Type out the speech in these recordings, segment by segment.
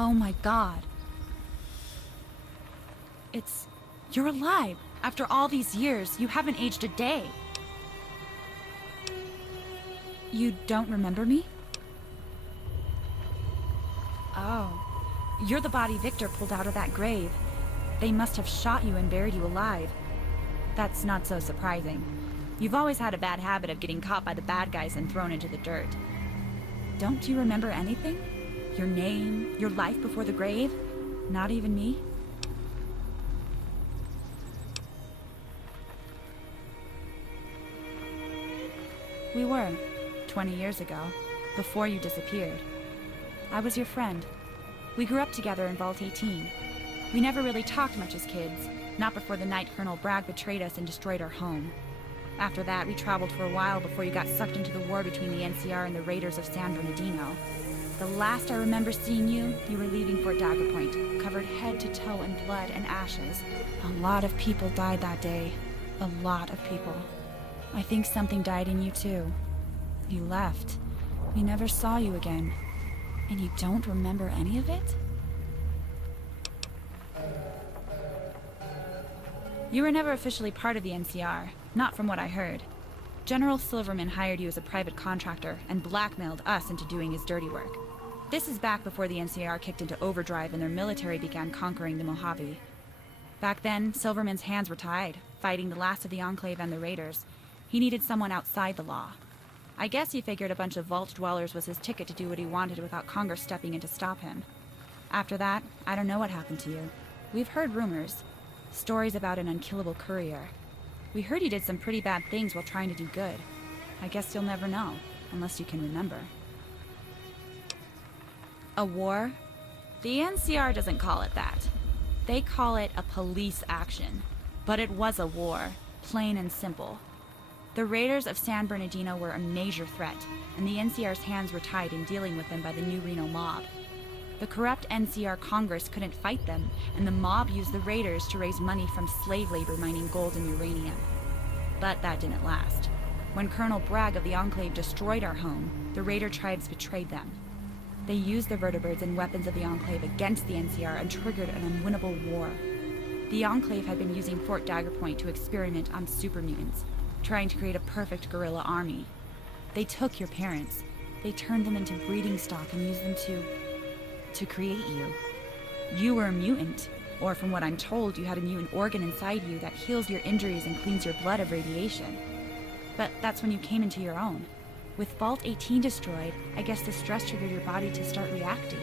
Oh my god. You're alive! After all these years, you haven't aged a day. You don't remember me? Oh. You're the body Victor pulled out of that grave. They must have shot you and buried you alive. That's not so surprising. You've always had a bad habit of getting caught by the bad guys and thrown into the dirt. Don't you remember anything? Your name, your life before the grave? Not even me? We were, 20 years ago, before you disappeared. I was your friend. We grew up together in Vault 18. We never really talked much as kids, not before the night Colonel Bragg betrayed us and destroyed our home. After that, we traveled for a while before you got sucked into the war between the NCR and the Raiders of San Bernardino. The last I remember seeing you, you were leaving Fort Dagger Point, covered head to toe in blood and ashes. A lot of people died that day. A lot of people. I think something died in you too. You left. We never saw you again. And you don't remember any of it? You were never officially part of the NCR, not from what I heard. General Silverman hired you as a private contractor and blackmailed us into doing his dirty work. This is back before the NCR kicked into overdrive and their military began conquering the Mojave. Back then, Silverman's hands were tied, fighting the last of the Enclave and the Raiders. He needed someone outside the law. I guess he figured a bunch of Vault dwellers was his ticket to do what he wanted without Congress stepping in to stop him. After that, I don't know what happened to you. We've heard rumors. Stories about an unkillable courier. We heard you did some pretty bad things while trying to do good. I guess you'll never know, unless you can remember. A war? The NCR doesn't call it that. They call it a police action. But it was a war, plain and simple. The Raiders of San Bernardino were a major threat, and the NCR's hands were tied in dealing with them by the New Reno mob. The corrupt NCR Congress couldn't fight them, and the mob used the Raiders to raise money from slave labor mining gold and uranium. But that didn't last. When Colonel Bragg of the Enclave destroyed our home, the Raider tribes betrayed them. They used the vertibirds and weapons of the Enclave against the NCR and triggered an unwinnable war. The Enclave had been using Fort Dagger Point to experiment on super mutants, trying to create a perfect guerrilla army. They took your parents. They turned them into breeding stock and used them to create you. You were a mutant, or from what I'm told, you had a mutant organ inside you that heals your injuries and cleans your blood of radiation. But that's when you came into your own. With Vault 18 destroyed, I guess the stress triggered your body to start reacting.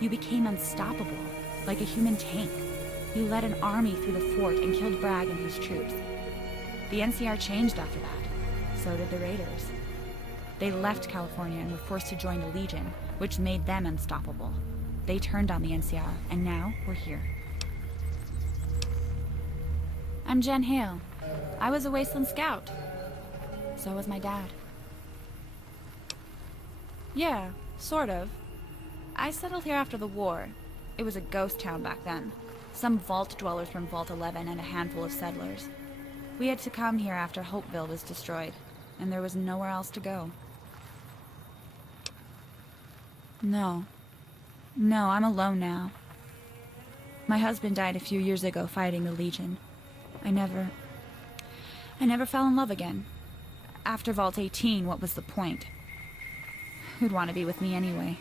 You became unstoppable, like a human tank. You led an army through the fort and killed Bragg and his troops. The NCR changed after that. So did the Raiders. They left California and were forced to join the Legion, which made them unstoppable. They turned on the NCR, and now we're here. I'm Jen Hale. I was a Wasteland Scout. So was my dad. Yeah, sort of. I settled here after the war. It was a ghost town back then. Some Vault dwellers from Vault 11 and a handful of settlers. We had to come here after Hopeville was destroyed, and there was nowhere else to go. No, I'm alone now. My husband died a few years ago fighting the Legion. I never fell in love again. After Vault 18, what was the point? Who'd want to be with me anyway?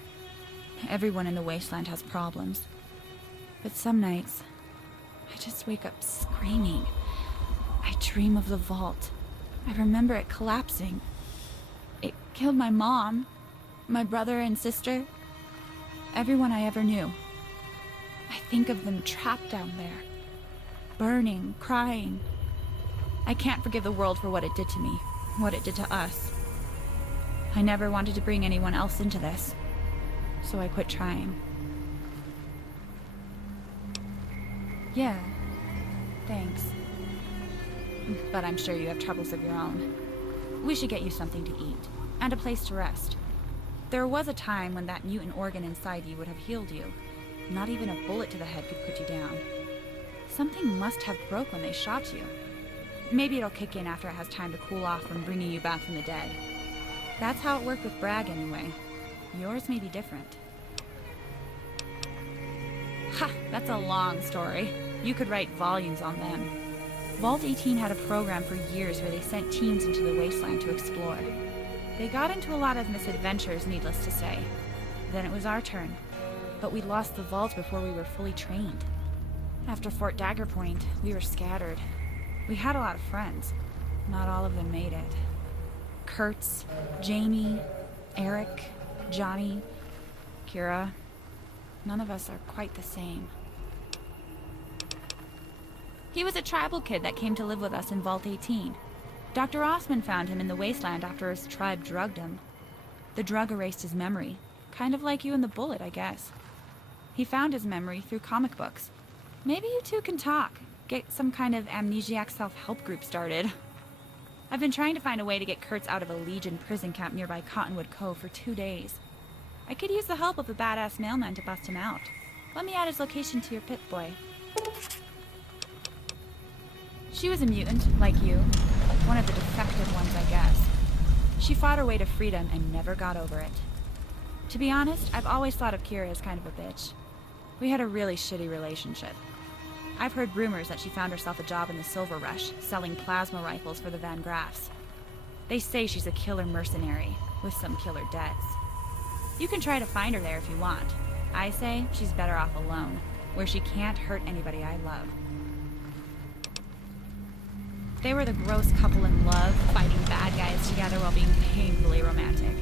Everyone in the wasteland has problems. But some nights, I just wake up screaming. I dream of the vault. I remember it collapsing. It killed my mom, my brother and sister, everyone I ever knew. I think of them trapped down there, burning, crying. I can't forgive the world for what it did to me, what it did to us. I never wanted to bring anyone else into this, so I quit trying. Yeah, thanks. But I'm sure you have troubles of your own. We should get you something to eat, and a place to rest. There was a time when that mutant organ inside you would have healed you. Not even a bullet to the head could put you down. Something must have broke when they shot you. Maybe it'll kick in after it has time to cool off from bringing you back from the dead. That's how it worked with Bragg anyway. Yours may be different. Ha, that's a long story. You could write volumes on them. Vault 18 had a program for years where they sent teams into the wasteland to explore. They got into a lot of misadventures, needless to say. Then it was our turn. But we lost the vault before we were fully trained. After Fort Dagger Point, we were scattered. We had a lot of friends. Not all of them made it. Kurtz, Jamie, Eric, Johnny, Kira. None of us are quite the same. He was a tribal kid that came to live with us in Vault 18. Dr. Osman found him in the wasteland after his tribe drugged him. The drug erased his memory. Kind of like you in the bullet, I guess. He found his memory through comic books. Maybe you two can talk. Get some kind of amnesiac self-help group started. I've been trying to find a way to get Kurtz out of a Legion prison camp nearby Cottonwood Cove for 2 days. I could use the help of a badass mailman to bust him out. Let me add his location to your Pip-Boy. She was a mutant, like you. One of the defective ones, I guess. She fought her way to freedom and never got over it. To be honest, I've always thought of Kira as kind of a bitch. We had a really shitty relationship. I've heard rumors that she found herself a job in the Silver Rush, selling plasma rifles for the Van Graffs. They say she's a killer mercenary, with some killer debts. You can try to find her there if you want. I say she's better off alone, where she can't hurt anybody I love. They were the gross couple in love, fighting bad guys together while being painfully romantic.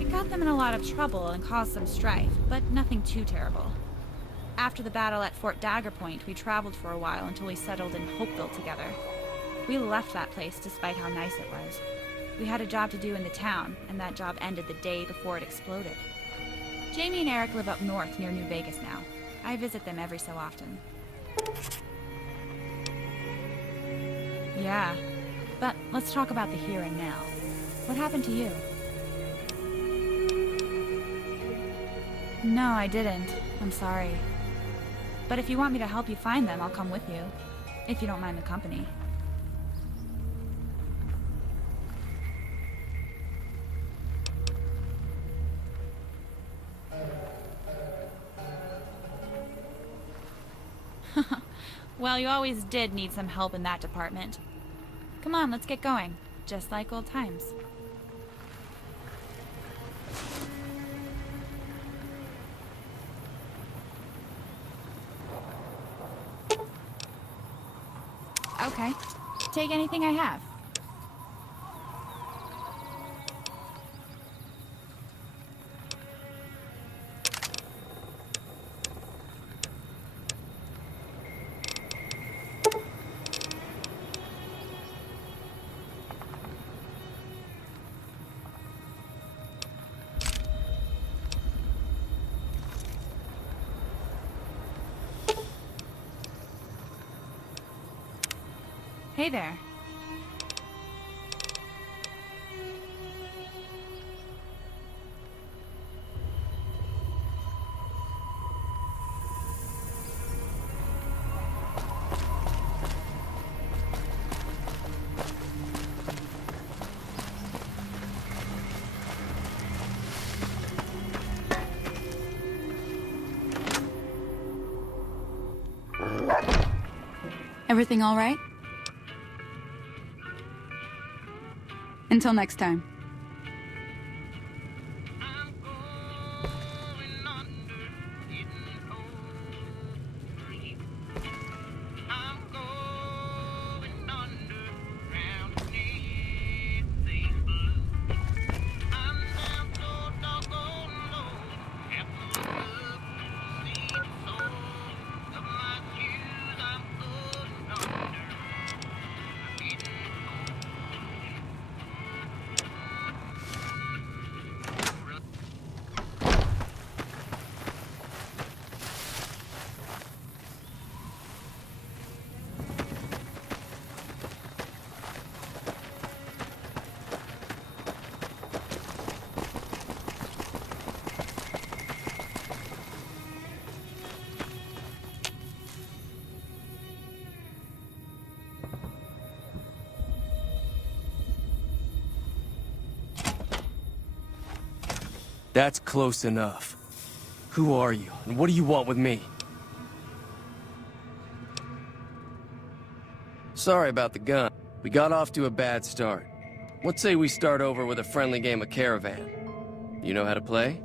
It got them in a lot of trouble and caused some strife, but nothing too terrible. After the battle at Fort Dagger Point, we traveled for a while until we settled in Hopeville together. We left that place despite how nice it was. We had a job to do in the town, and that job ended the day before it exploded. Jamie and Eric live up north near New Vegas now. I visit them every so often. Yeah, but let's talk about the here and now. What happened to you? No, I didn't. I'm sorry. But if you want me to help you find them, I'll come with you. If you don't mind the company. Well, you always did need some help in that department. Come on, let's get going. Just like old times. Okay. Take anything I have. Hey there. Everything all right? Until next time. That's close enough. Who are you, and what do you want with me? Sorry about the gun. We got off to a bad start. What say we start over with a friendly game of Caravan? You know how to play?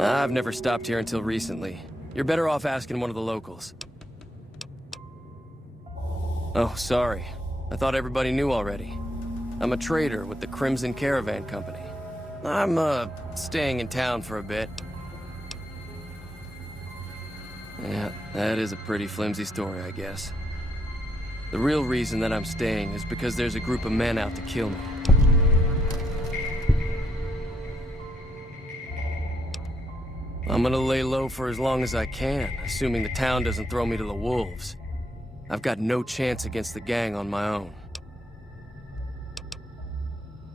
I've never stopped here until recently. You're better off asking one of the locals. Oh, sorry. I thought everybody knew already. I'm a trader with the Crimson Caravan Company. I'm, staying in town for a bit. Yeah, that is a pretty flimsy story, I guess. The real reason that I'm staying is because there's a group of men out to kill me. I'm gonna lay low for as long as I can, assuming the town doesn't throw me to the wolves. I've got no chance against the gang on my own.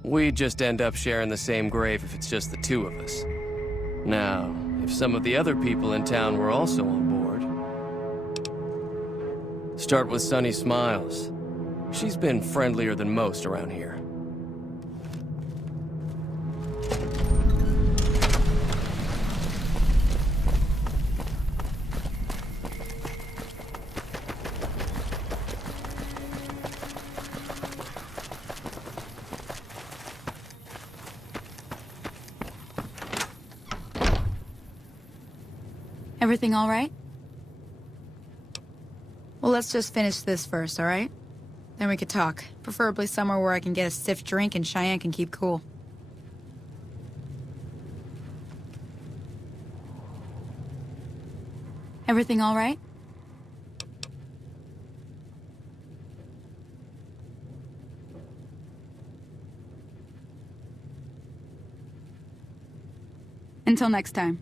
We'd just end up sharing the same grave if it's just the two of us. Now, if some of the other people in town were also on board... Start with Sunny Smiles. She's been friendlier than most around here. Everything all right? Well, let's just finish this first, all right? Then we could talk. Preferably somewhere where I can get a stiff drink and Cheyenne can keep cool. Everything all right? Until next time.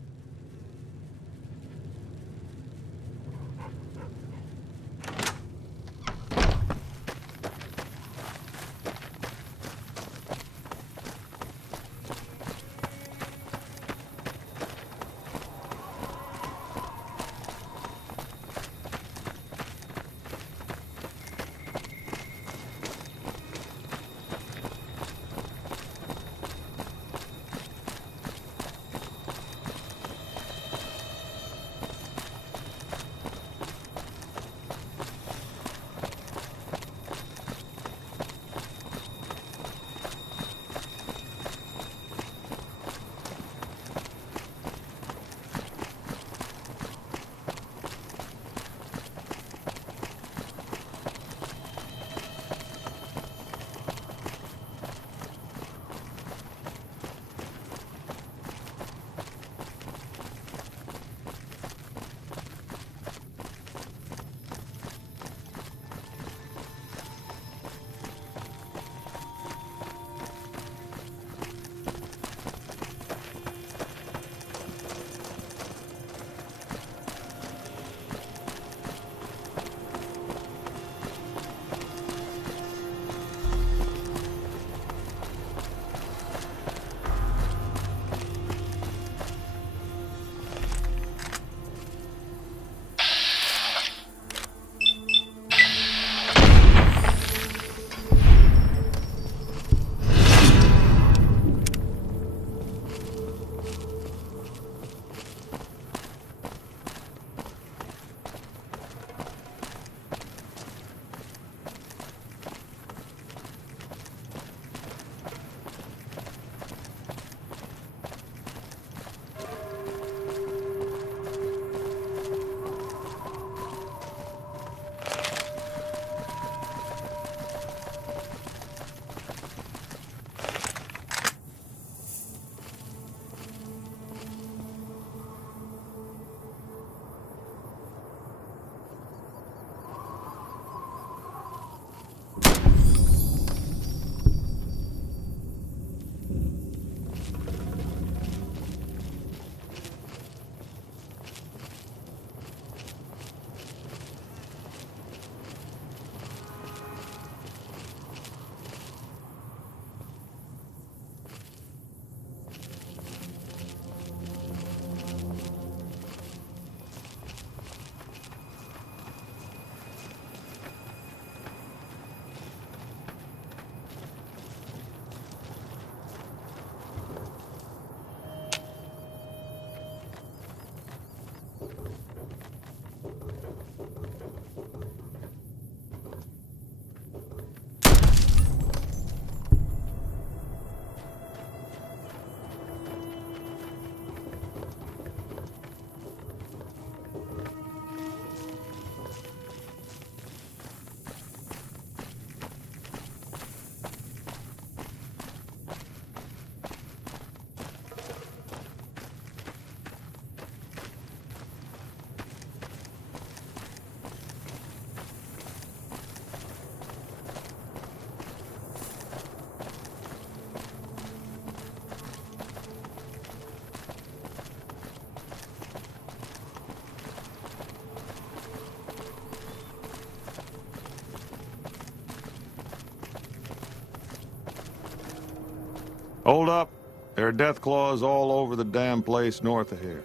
Hold up. There are death claws all over the damn place north of here.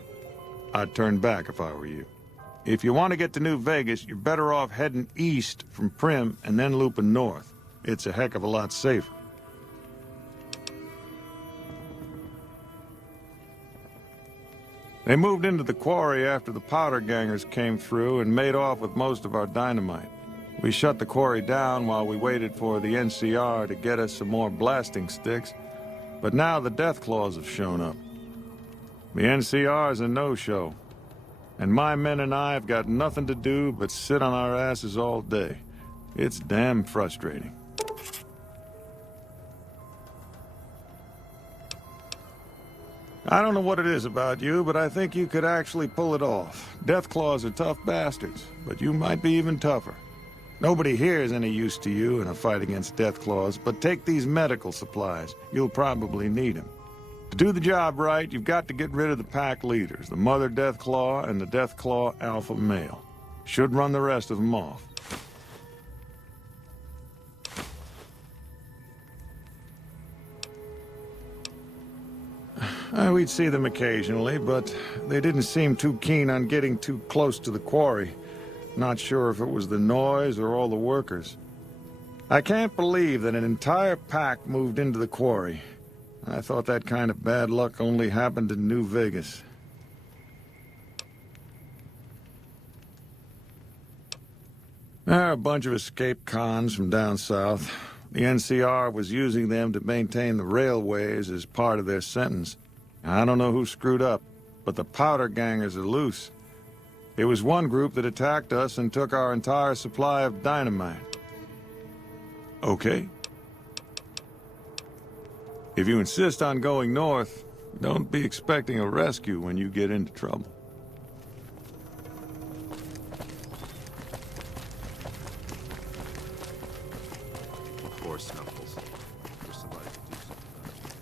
I'd turn back if I were you. If you want to get to New Vegas, you're better off heading east from Prim and then looping north. It's a heck of a lot safer. They moved into the quarry after the powder gangers came through and made off with most of our dynamite. We shut the quarry down while we waited for the NCR to get us some more blasting sticks, but now the death claws have shown up. The NCR's a no-show, and my men and I have got nothing to do but sit on our asses all day. It's damn frustrating. I don't know what it is about you, but I think you could actually pull it off. Deathclaws are tough bastards, but you might be even tougher. Nobody here is any use to you in a fight against Deathclaws, but take these medical supplies. You'll probably need them. To do the job right, you've got to get rid of the pack leaders, the Mother Deathclaw and the Deathclaw Alpha Male. Should run the rest of them off. We'd see them occasionally, but they didn't seem too keen on getting too close to the quarry. Not sure if it was the noise or all the workers. I can't believe that an entire pack moved into the quarry. I thought that kind of bad luck only happened in New Vegas. There are a bunch of escaped cons from down south. The NCR was using them to maintain the railways as part of their sentence. I don't know who screwed up, but the powder gangers are loose. It was one group that attacked us and took our entire supply of dynamite. Okay. If you insist on going north, don't be expecting a rescue when you get into trouble. Poor Snuffles. Wish somebody could do something about it.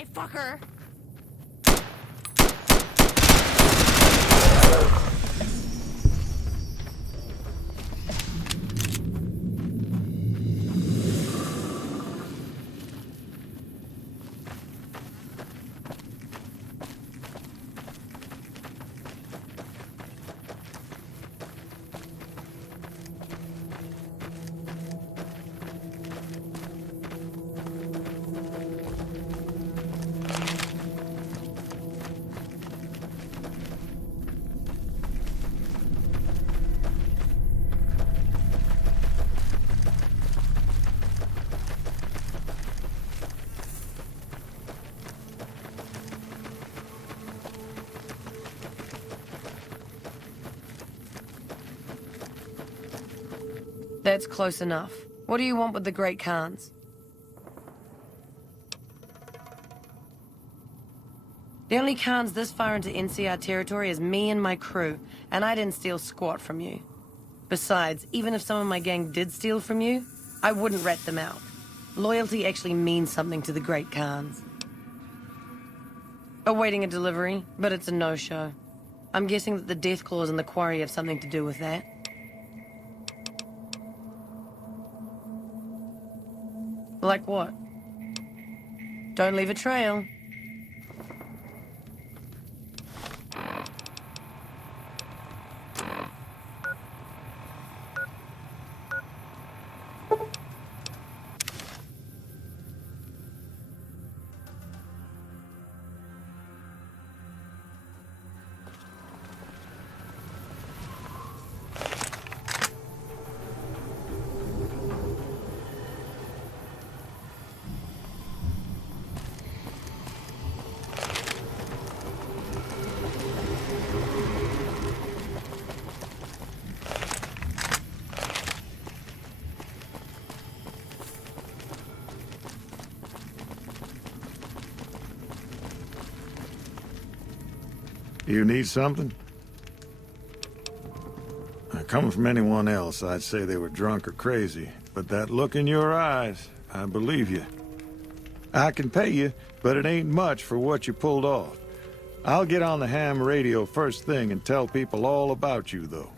die, fucker! That's close enough. What do you want with the Great Khans? The only Khans this far into NCR territory is me and my crew, and I didn't steal squat from you. Besides, even if some of my gang did steal from you, I wouldn't rat them out. Loyalty actually means something to the Great Khans. Awaiting a delivery, but it's a no-show. I'm guessing that the death claws in the quarry have something to do with that. Like what? Don't leave a trail. You need something? Coming from anyone else, I'd say they were drunk or crazy. But that look in your eyes, I believe you. I can pay you, but it ain't much for what you pulled off. I'll get on the ham radio first thing and tell people all about you, though.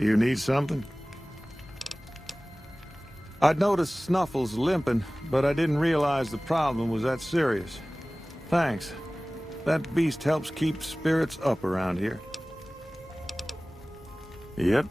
You need something? I'd noticed Snuffles limping, but I didn't realize the problem was that serious. Thanks. That beast helps keep spirits up around here. Yep,